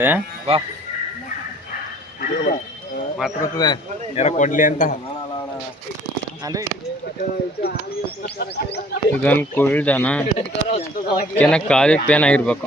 ಬಾ. ಮಾತಾಡ್ತದೆ. ಯಾರ ಕೊಡ್ಲಿ ಅಂತ. ಇದೊಂದು ಕುಳ್ದನ. ಕೆನ ಕಾಲಿಗೆ ಪೇನ್ ಆಗಿರ್ಬೇಕು.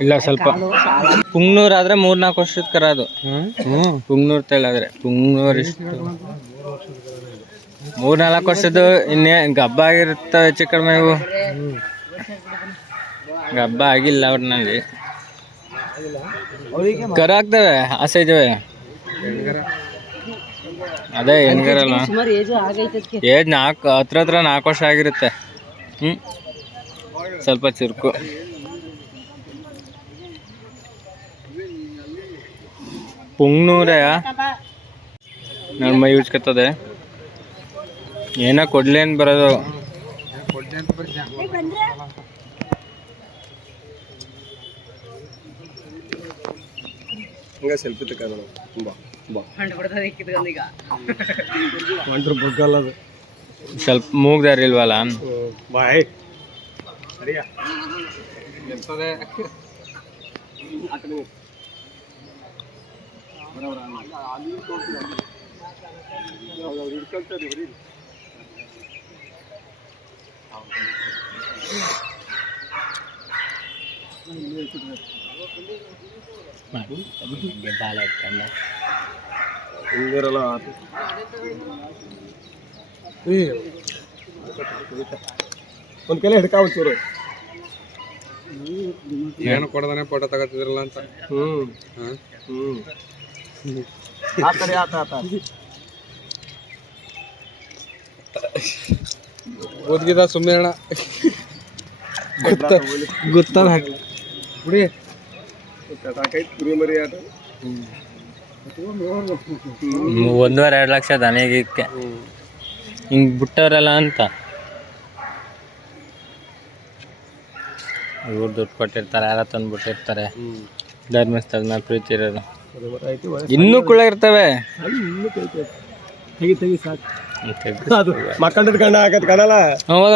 ಇಲ್ಲ ಸ್ವಲ್ಪ ಪುಂಗ್ನೂರ್ ಆದ್ರೆ ಮೂರ್ನಾಲ್ಕು ವರ್ಷದ ಕರ ಅದು. ಹ್ಮ್? ಪುಂಗ್ನೂರ್ ಆದ್ರೆ ಪುಂಗ್ನೂರ್ ಇಷ್ಟು. ಮೂರ್ ನಾಲ್ಕು ವರ್ಷದ್ದು ಇನ್ನೇ ಗಬ್ಬ ಆಗಿರುತ್ತ ಹೆಚ್ಚು ಕಡಿಮೆ ಇವು? ಗಬ್ಬ ಆಗಿಲ್ಲ ಅವ್ರನಲ್ಲಿ. ಕರ ಆಗ್ತವೆ ಆಸೆ ಇದಾವೆ. ಅದೇ ಹೆಣ್ಗರಲ್ಲ ಏಜ್ ನಾಲ್ಕು ಹತ್ರ ಹತ್ರ ನಾಲ್ಕು ವರ್ಷ ಆಗಿರುತ್ತೆ. ಹ್ಮ್. ಸ್ವಲ್ಪ ಚುರುಕು. ಪುಂಗ್ನೂರೇ? ನನ್ನ ಮೈ ಉಜ್ಕತ್ತದೆ ಏನ ಕೊಡ್ಲೇನ್ ಬರೋದು ಕೊಡ್ಲಿ ಅಂತ ಬರೋದು. ಹಂಗ ಸೆಲ್ಫಿ ತಗೊಂಡು ಬಾ ಬಾ. ಒಂಟ್ರ ಬಗ್ಗಲ್ಲ ಅದು. ಸ್ವಲ್ಪ ಮೂಗ್ದಾರ ಇಲ್ವಲ್ಲ ಬಾಯ್. ಸರಿಯಾ? ಬಾಲ ಇಟ್ಕೊಂಡ ಹಿಂಗಿರಲ್ಲ ಒಂದ್ ಕೈಲಿ ಹಿಡ್ಕಾವ ಚೂರು ಏನು ಕೊಡದಾನೆ ಫೋಟೋ ತಗೋತಿದ್ರಲ್ಲ ಅಂತ. ಹ್ಮ್ ಆತ ಓದ್ಗಿದ ಸುಮ್ಮನೆ ಅಣ್ಣ. ಗೊತ್ತ ಗೊತ್ತದ ಬಿಡಿ. ಕುರಿಮರಿ ಆಟ ಒಂದೂವರೆ ಎರಡು ಲಕ್ಷ ದನಿಗೆ ಹಿಂಗ್ ಬಿಟ್ಟವ್ರಲ್ಲ ಅಂತ. ಇವ್ರು ದುಡ್ಡು ಕೊಟ್ಟಿರ್ತಾರೆ ಯಾರ ತಂದು ಬಿಟ್ಟಿರ್ತಾರೆ ಧರ್ಮಸ್ಥಳ ಮೇಲೆ ಪ್ರೀತಿ ಇರೋದು ಇನ್ನೂ ಕುಳ್ಳ ಇರ್ತವೆ ತೆಗಿ ತೆಗಿ ಸಾಕು. ಮಕ್ಕಂಡದ ಹೋಗ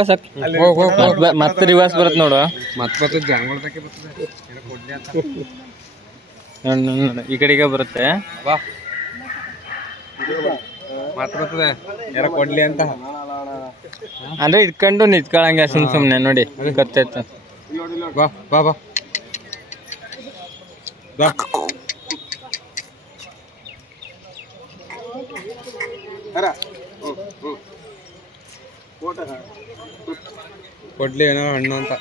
ಮತ್ತೆ ರಿವರ್ಸ್ ಬರುತ್ತೆ ನೋಡು. ಮತ್ತೆ ಬರ್ತದೆ ನೋಡ್ ನೋಡ್ ನೋಡು. ಈ ಕಡೆಗೆ ಬರುತ್ತೆ. ಬಾ. ಯಾರ ಕೊಡ್ಲಿ ಅಂತ. ಅಂದ್ರೆ ಇಟ್ಕೊಂಡು ನಿಂತ್ಕೊಳಂಗೆ ಸುಮ್ ಸುಮ್ನೆ ನೋಡಿ ಗೊತ್ತಾಯ್ತು ಬಾ ಬಾ ಬಾ. ಬಾ. ಕೊಡ್ಲಿ ಏನೋ ಹಣ್ಣು ಅಂತ.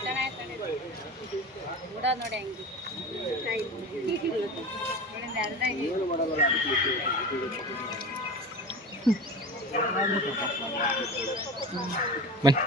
ಬನ್ನಿ.